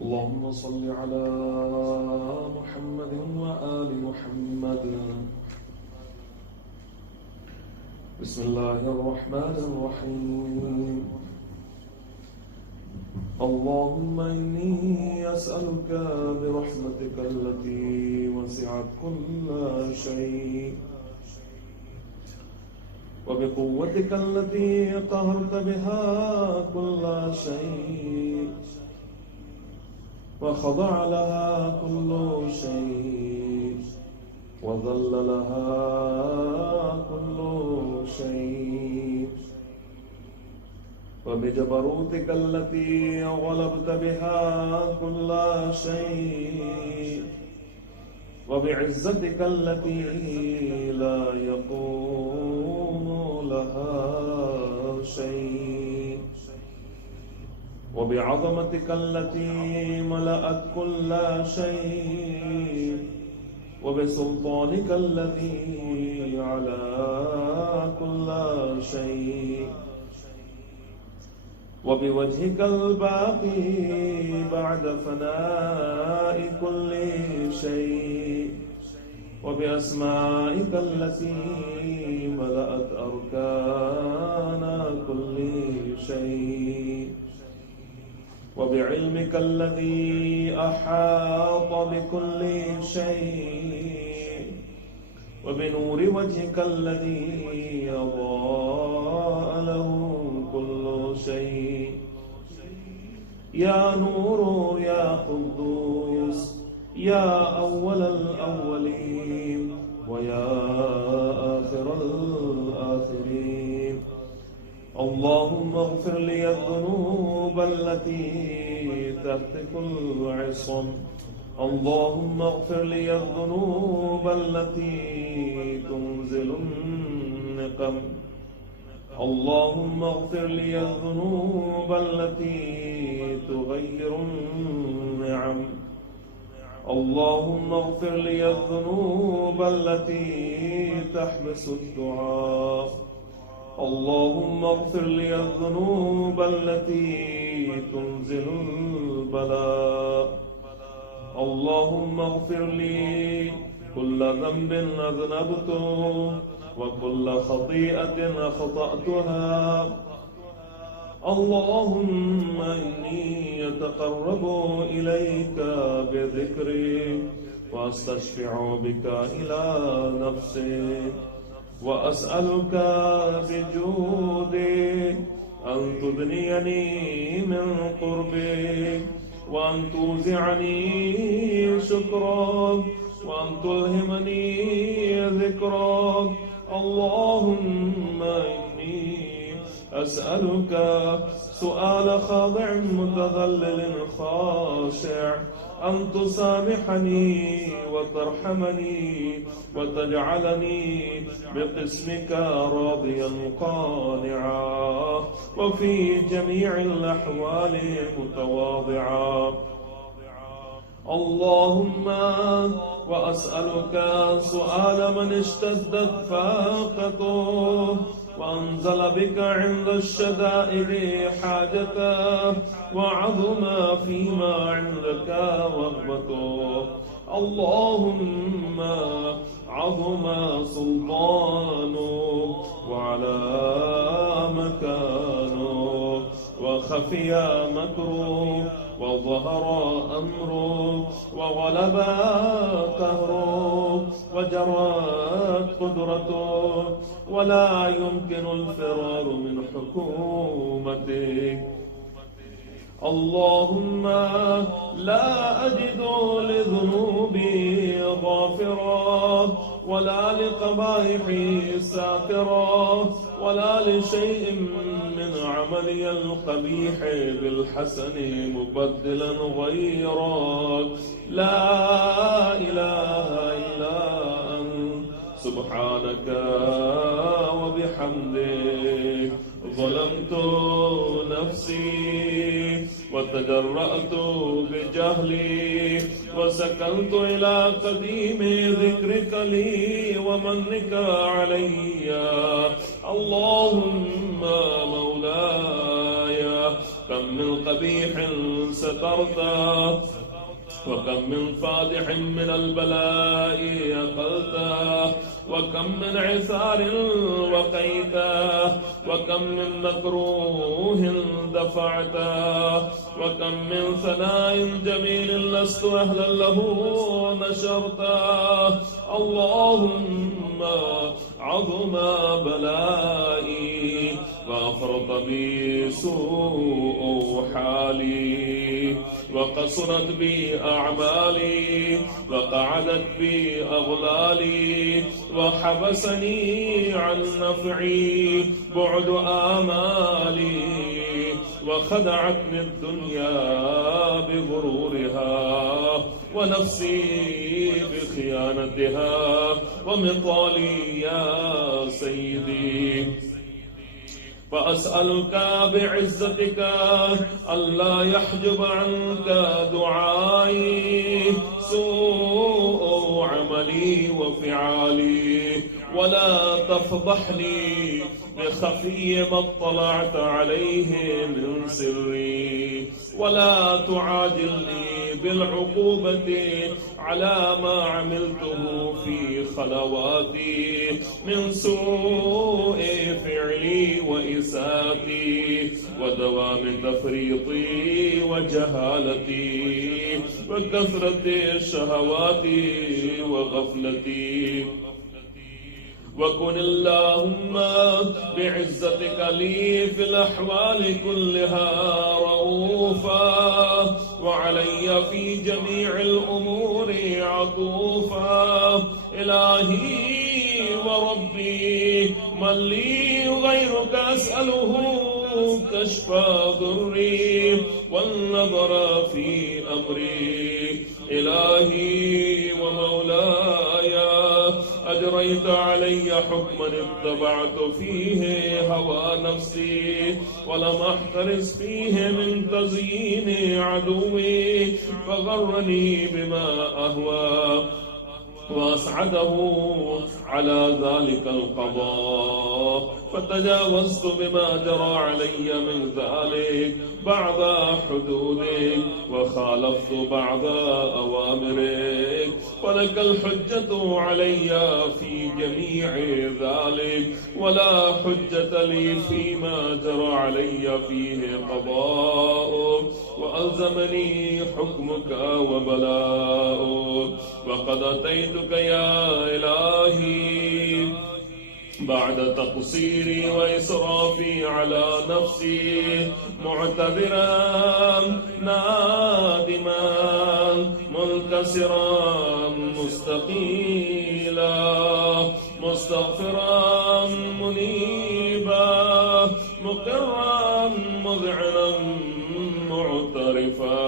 اللهم صل على محمد وآل محمد. بسم الله الرحمن الرحيم. اللهم إني أسألك برحمتك التي وسعت كل شيء وبقوتك التي قهرت بها كل شيء وخضع لها كل شيء وذل لها كل شيء وبجبروتك التي غلبت بها كل شيء وبعزتك التي لا يقوم لها شيء وبعظمتك التي ملأت كل شيء وبسلطانك الذي على كل شيء وبوجهك الباقي بعد فناء كل شيء وبأسمائك التي ملأت أركان كل شيء وبعلمك الذي أحاط بكل شيء وبنور وجهك الذي أضاء له كل شيء. يا نور يا قدوس يا أول الأولين ويا آخر الآخرين. اللهم اغفر لي الذنوب التي تهتك العصم. اللهم اغفر لي الذنوب التي تنزل النقم. اللهم اغفر لي الذنوب التي تغير النعم. اللهم اغفر لي الذنوب التي تحبس الدعاء. اللهم اغفر لي الذنوب التي تنزل البلاء. اللهم اغفر لي كل ذنب أذنبته وكل خطيئة أخطأتها. اللهم إني أتقرب إليك بذكري وأستشفع بك إلى نفسي وأسألك بجودي أن تدنيني من قربك وأن توزعني شكرك وأن تلهمني ذكرك. اللهم إني أسألك سؤال خاضع متذلل خاشع أن تسامحني وترحمني وتجعلني بقسمك راضيا قانعا وفي جميع الأحوال متواضعا. اللهم وأسألك سؤال من اشتدت فاقته وأنزل بك عند الشدائد حاجته وعظم فيما عندك رغبته. اللهم عظم سلطانه وعلى مكانه وخفي مكره وظهر أمره وغلب قهره وجرت قدرته ولا يمكن الفرار من حكومتك. اللهم لا أجد لذنوبي غافرا ولا لقبائحي ساترا ولا لشيء من عملي القبيح بالحسن مبدلا غيرك. لا إله إلا أنت سبحانك وبحمدك ظلمت نفسي وتجرأت بجهلي وسكنت إلى قديم ذكرك لي ومنك علي. اللهم مولاي كم من قبيح سترته، وكم من فادح من البلاء أقلته، وكم من عثار وقيته، وكم من مكروه دفعته، وكم من ثناء جميل لست أهلا له نشرته. اللهم عظم بلائي وأفرط بي سوء حالي، وقصرت بي أعمالي، وقعدت بي أغلالي، وحبسني عن نفعي بعد آمالي، وخدعتني الدنيا بغرورها، ونفسي بخيانتها، ومطالي يا سيدي. فأسألك بعزتك ألا يحجب عنك دعائي سوء عملي وفعالي، ولا تفضحني بخفي ما اطلعت عليه من سري، ولا تعاجلني بالعقوبة على ما عملته في خلواتي من سوء فعلي وإساءتي ودوام تفريطي وجهالتي وكثرة شهواتي وغفلتي. وكن اللهم بعزتك لي في الأحوال كلها رؤوفا، وعلي في جميع الأمور عطوفا. إلهي وربي من لي غيرك أسأله كشف ضري والنظر في أمري. إلهي ومولاي أجريت علي حكما اتبعت فيه هوى نفسي، ولم أحترس فيه من تزيين عدوي، فغرني بما أهوى وأسعده على ذلك القضاء، فتجاوزت بما جرى علي من ذلك بعض حدودك، وخالفت بعض أوامرك، ولك الحجة علي في جميع ذلك، ولا حجة لي فيما جرى علي فيه قضاءك، وألزمني حكمك وبلاؤك. وقد أتيتك يا إلهي بعد تقصيري وإسرافي على نفسي معتذرا نادما منكسرا مستقيلا مستغفرا منيبا مقرا مذعنا معترفا،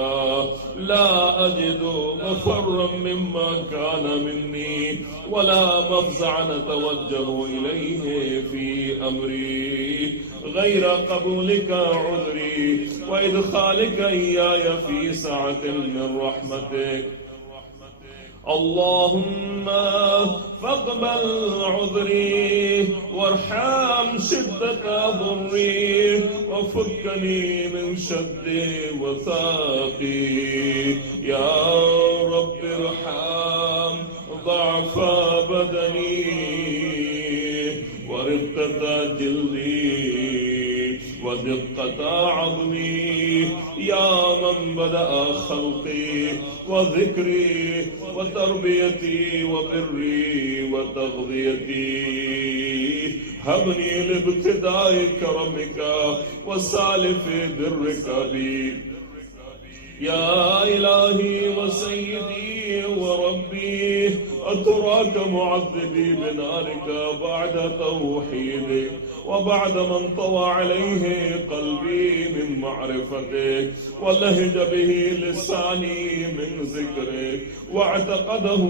لا أجد مفرا مما كان مني، ولا مفزعا أتوجه إليه في أمري غير قبولك عذري وإدخالك إياي في سعة من رحمتك. اللهم فاقبل عذري وارحم شدة ضري، وفكني من شد وثاقي. يا رب ارحم ضعف بدني ورقة جلدي ودقة عظمي، يا من بدأ خلقي وذكري وتربيتي وبري وتغذيتي. هبني لابتداء كرمك وسالف برك بي. يا إلهي وسيدي وربي، أتراك معذبي بنارك بعد توحيدك، وبعد من طوى عليه قلبي من معرفتك، ولهج به لساني من ذكرك، واعتقده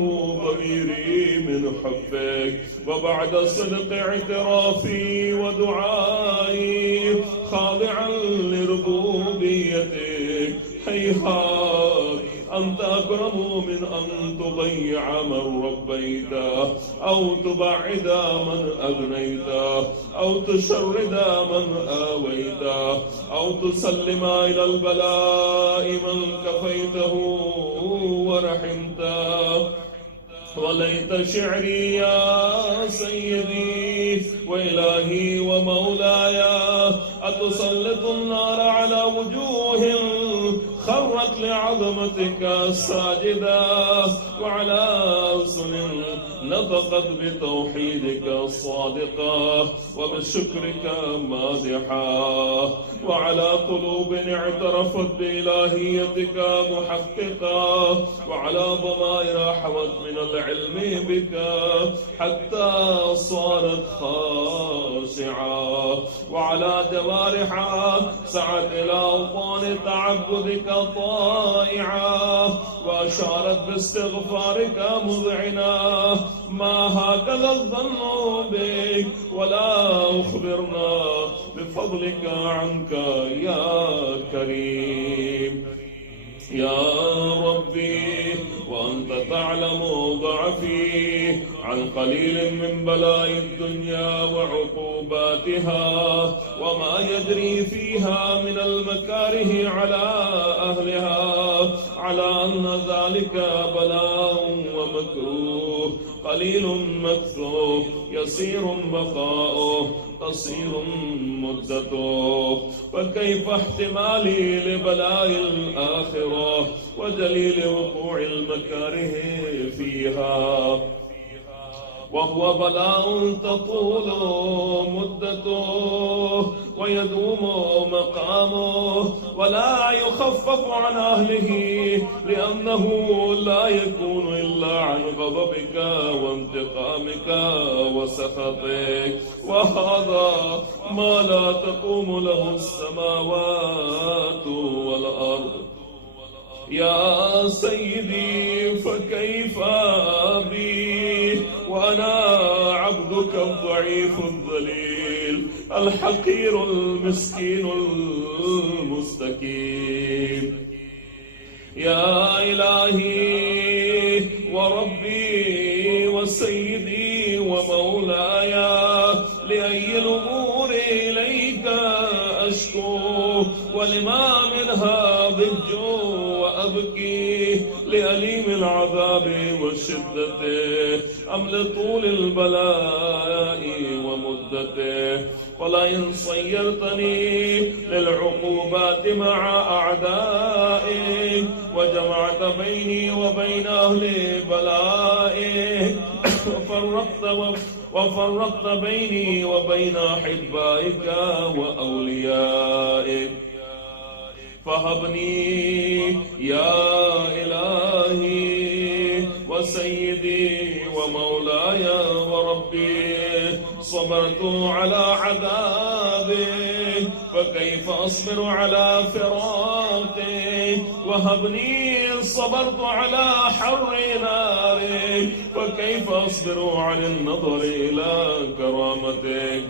ضميري من حبك، وبعد صدق اعترافي ودعائي خاضعا لربوبيتك. هيهات أنت أكرم من أن تضيع من ربيته، أو تبعد من أغنيته، أو تشرد من آويته، أو تسلم إلى البلاء من كفيته ورحمته. وليت شعري يا سيدي وإلهي ومولاي أتسلط النار على وجوه خرت لعظمتك ساجدا، وعلى ألسن نطقت بتوحيدك صادقة وبشكرك مادحة، وعلى قلوب اعترفت بإلهيتك محققة، وعلى ضمائر حوت من العلم بك حتى صارت خاشعة، وعلى جوارح سعت إلى أوطان تعبدك طائعة، وأشارت باستغفارك مذعنة. ما هكذا الظن بك ولا أخبرنا بفضلك عنك يا كريم. يا ربي وأنت تعلم ضعفي عن قليل من بلاء الدنيا وعقوباتها وما يجري فيها من المكاره على أهلها، على أن ذلك بلاء ومكروه قليل مكثوف يسير بقاؤه قصير مدته، فكيف احتمالي لبلاء الآخرة وجليل وقوع المكاره فيها، وهو بلاء تطول مدته ويدوم مقامه ولا يخفف عن أهله، لأنه لا يكون إلا عن غضبك وانتقامك وسخطك، وهذا ما لا تقوم له السماوات والأرض. يا سيدي فكيف بي وأنا عبدك الضعيف الذليل الحقير المسكين المستكين. يا إلهي وربي وسيدي ومولاي، لأي الأمور إليك أشكو ولما منها ضج وأبكي، لأليم العذاب وشدته أم لطول البلاء ومدته، ولئن صيرتني للعقوبات مع أعدائك وجمعت بيني وبين أهل بلائك وفرقت بيني وبين أحبائك وأوليائك، فهبني يا إلهي وسيدي ومولاي وربي. صبرت على عذابك فكيف أصبر على فراقك، وهبني صبرت على حر نارك فكيف أصبر عن النظر إلى كرامتك.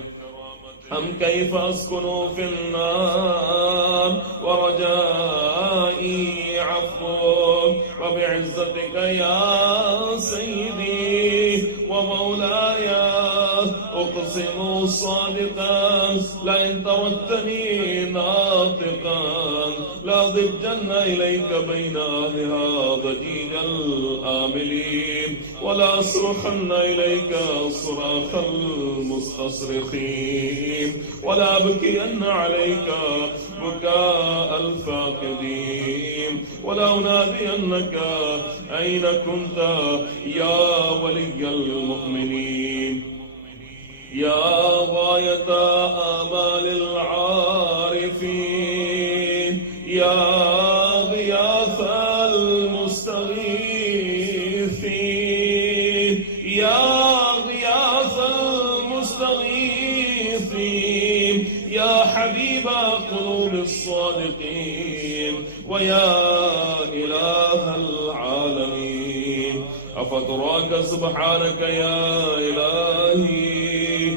أم كيف أسكن في النار ورجائي عفوك، وبعزتك يا سيدي ومولاي أقسم صادقا لئن تركتني ناطقا لأضجن إليك بين أهلها ضجيج الآملين، ولا أصرخن إليك صراخ المستصرخين، ولا أبكين عليك بكاء الفاقدين، ولا أنادينك أين كنت يا ولي المؤمنين. يا غاية آمال العارفين، يا غياث المستغيثين، يا غياث المستغيثين، يا حبيب قلوب الصادقين، ويا إله العالمين. أفتراك سبحانك يا إلهي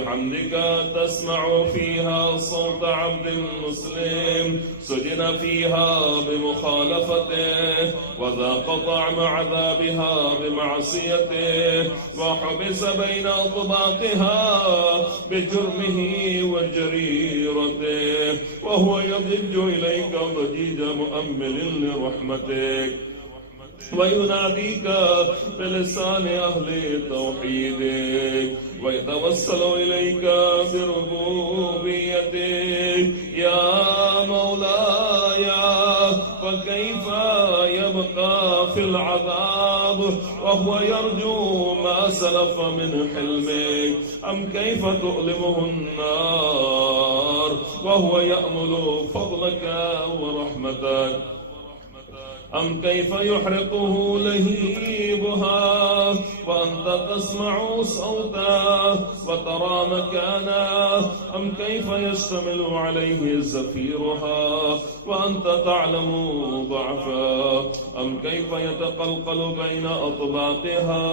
وبحمدك تسمع فيها صوت عبد مسلم سجن فيها بمخالفته وذاق طعم عذابها بمعصيته وحبس بين أطباقها بجرمه وجريرته وهو يضج إليك ضجيج مؤمل لرحمتك ويناديك بلسان أهل توحيدك ويتوسل إليك بربوبيتك يا مولاي فكيف يبقى في العذاب وهو يرجو ما سلف من حلمك أم كيف تؤلمه النار وهو يأمل فضلك ورحمتك أم كيف يحرقه لهيبها وأنت تسمع صوته وترى مكانه أم كيف يشتمل عليه زفيرها وأنت تعلم ضعفه أم كيف يتقلقل بين أطباقها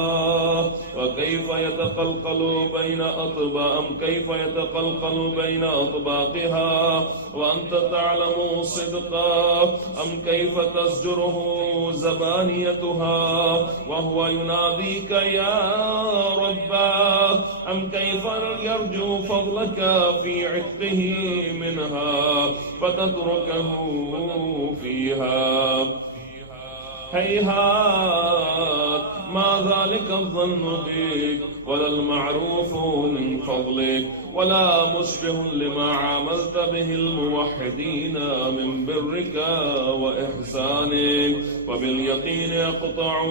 وكيف يتقلقل بين أم كيف يتقلقل بين أطباقها وأنت تعلم صدقه أم كيف تزجر زبانيتها وهو يناديك يا رب أم كيف يرجو فضلك في عتقه منها فتتركه فيها هيهات ما ذلك الظن بك ولا المعروف من فضلك ولا مشبه لما عاملت به الموحدين من برك وإحسانك وباليقين يقطع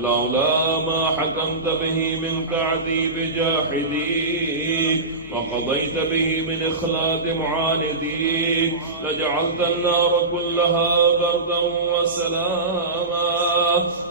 لولا ما حكمت به من تعذيب جاحديك وقضيت به من إخلاد معانديك لجعلت النار كلها بردا وسلاما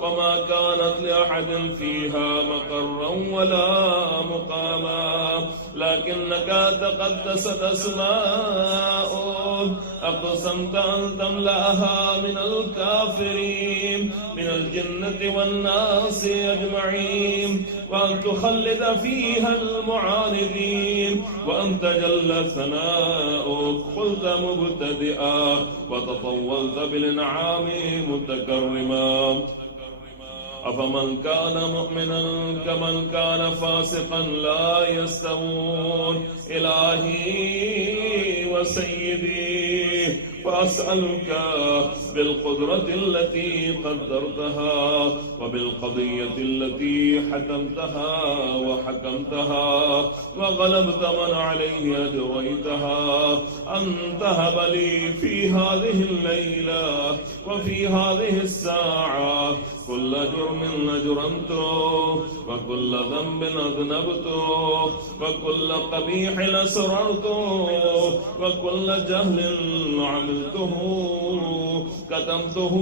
وما كانت لأحد فيها مقرا ولا مقاما لكنك تقدست أسماؤك أقسمت أن تملأها من الكافرين من الجنة والناس أجمعين وأن تخلد فيها المعاندين وأن تجل ثناؤك قلت مبتدئا وتطولت بالإنعام متكرما أفمن كان مؤمنا كمن كان فاسقا لا يستوون إلهي وسيدي فأسألك بالقدرة التي قدرتها وبالقضية التي حكمتها وحكمتها وغلبت من عليه أجريتها أن تهب لي في هذه الليلة وفي هذه الساعة كل جرم أجرمته وكل ذنب أذنبته وكل قبيح أسررته وكل جهل عملته كتمته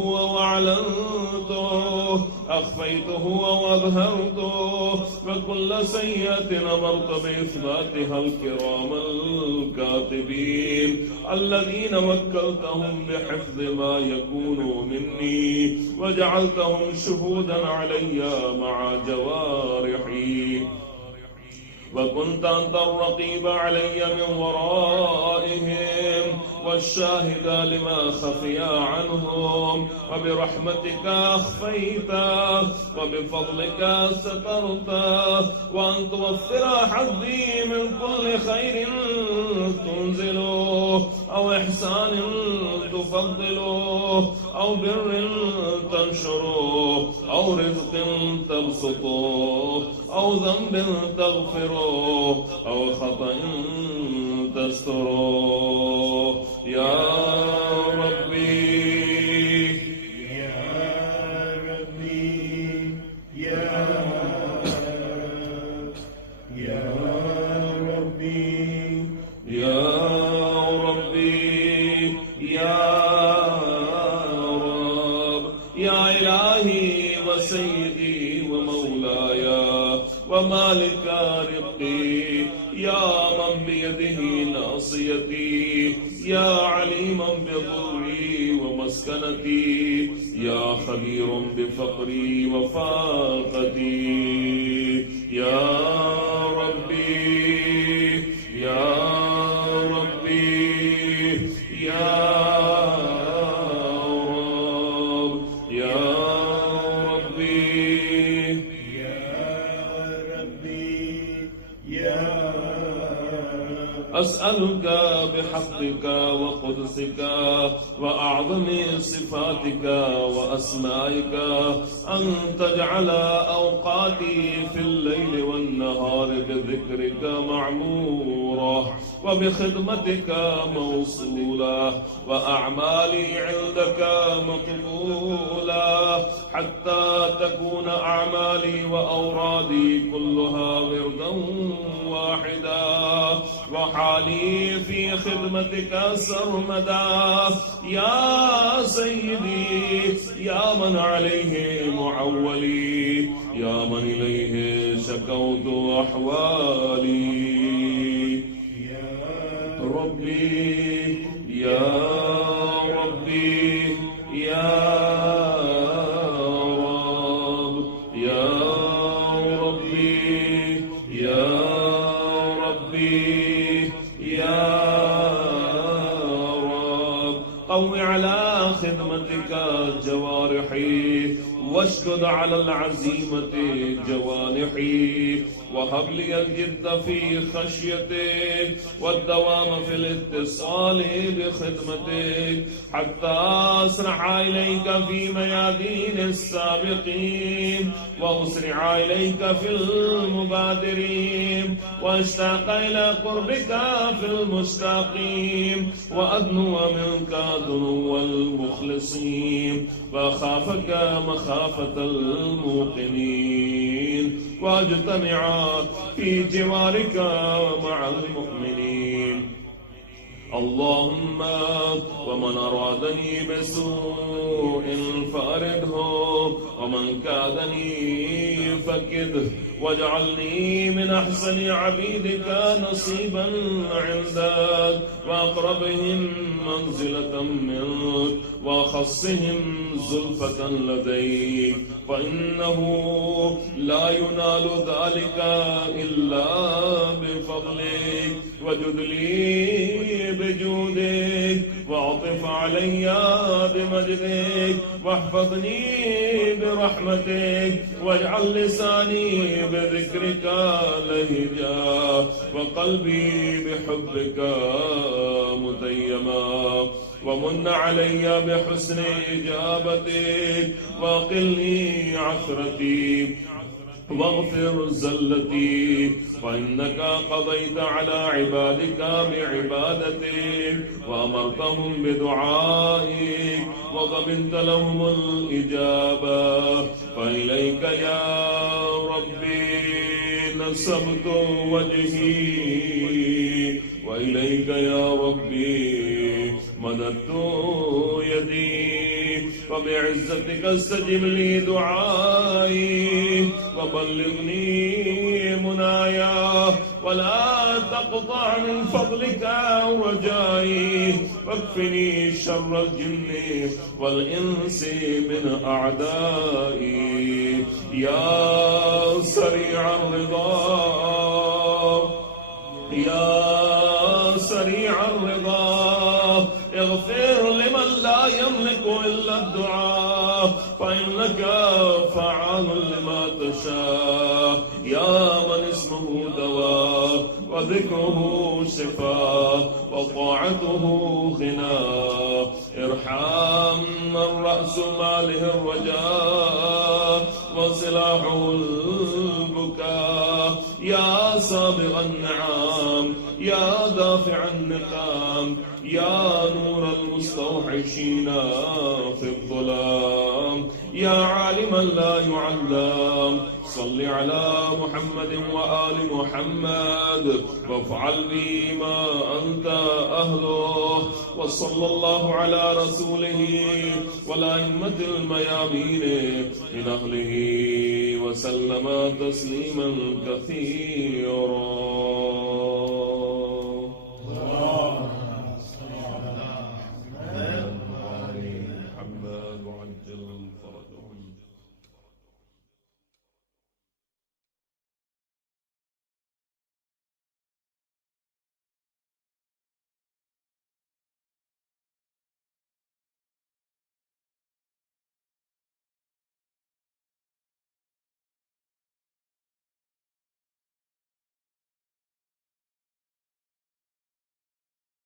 وأعلنته أخفيته وأظهرته وكل سيئة أمرت بإثباتها الكرام الكاتبين الذين وكلتهم بحفظ ما يكون مني وجعلتهم شهودا علي مع جوارحي وكنت أنت الرقيب علي من ورائهم والشاهد لما خفي عنهم وبرحمتك أخفيت وبفضلك سترت وأن توفر حظي من كل خير تنزله أو إحسان تفضله أو بر تنشره أو رزق تبسطه أو ذنب تغفره أو خطأ تستره يا ربي يا ربي يا ربي يا ربي يا رب يا إلهي وسيدي ومولاي ومالك رقي يا من بيده ناصيتي يا عليما بضري ومسكنتي يا خبير بفقري وفاقتي يا ربي أسألك بحقك وقدسك وأعظم صفاتك وأسمائك أن تجعل أوقاتي في الليل والنهار بذكرك معمورة وبخدمتك موصولة وأعمالي عندك مقبولة حتى تكون أعمالي وأورادي كلها وردا واحدا وحالي في خدمتك سرمدا يا سيدي يا من عليه معولي يا من إليه شكوت أحوالي ربي يا ربي يا رب يا ربي يا ربي يا رب قو على خدمتك جوارحي واشدد على العزيمة جوانحي وهب لي الجد في خشيتك والدوام في الاتصال بخدمتك حتى أسرع إليك في ميادين السابقين وأسرع إليك في المبادرين واشتاق إلى قربك في المشتاقين وأدنو منك دنو المخلصين وأخافك مخافة الموقنين واجتمع في جوارك مع المؤمنين اللهم ومن أرادني بسوء فأرده ومن كادني فكده واجعلني من أحسن عبيدك نصيبا عندك وأقربهم منزلة منك وأخصهم زلفة لديك فإنه لا ينال ذلك إلا بفضلك وجد لي بجودك وعطف علي بمجدك واحفظني برحمتك واجعل لساني بذكرك لهجا وقلبي بحبك متيما ومن علي بحسن إجابتك وقلني عثرتي واغفر زلتي فإنك قضيت على عبادك بعبادتك وأمرتهم بدعائك وضمنت لهم الإجابة فإليك يا ربي نسبت وجهي وإليك يا ربي مددت يدي وبعزتك استجب لي دعائي وبلغني منايا ولا تقطع من فضلك رجائي واكفني شر الجن والإنس من أعدائي يا سريع الرضا يا سريع الرضا اغفر لمن لا يملك إلا الدعاء فإنك فعال لما تشاء يا من اسمه دواء وذكره شفاء وطاعته غنى ارحم من رأس ماله الرجاء وسلاحه البكاء يا سابغ النعام يا دافع النقام يا نور المستوحشين في الظلام يا عالما لا يعلم صل على محمد وآل محمد وافعل بي ما أنت أهله وصلى الله على رسوله والأئمة الميامين من أهله وسلم تسليما كثيرا محمد وعجل فرجه